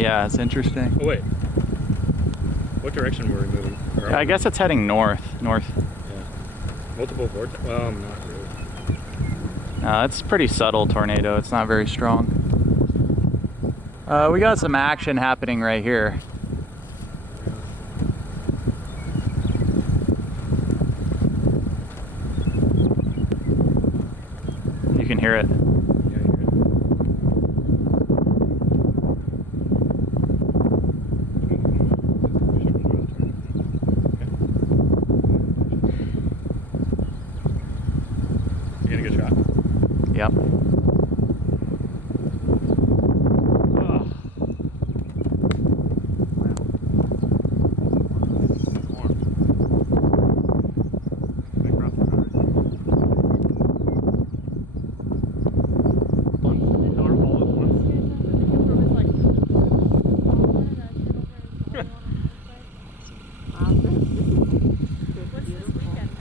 Yeah, it's interesting. Oh wait, what direction were we moving? Yeah, I guess it's heading north. Yeah. Multiple vortex. Well, not really. No, it's pretty subtle tornado. It's not very strong. We got some action happening right here. You can hear it. You get a good shot? Yep.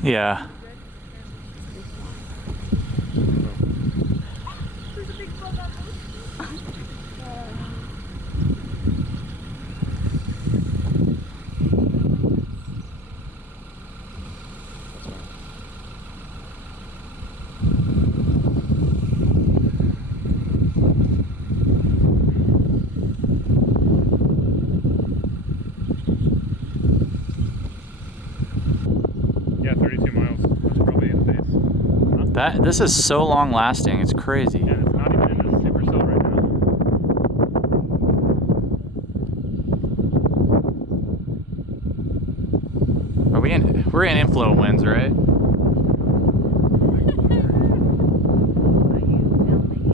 Yeah. There's a big bug on this. Yeah, 32 miles. That's probably in base. This is so long lasting. It's crazy. Yeah, it's not even in a super cell right now. We're in inflow winds, right?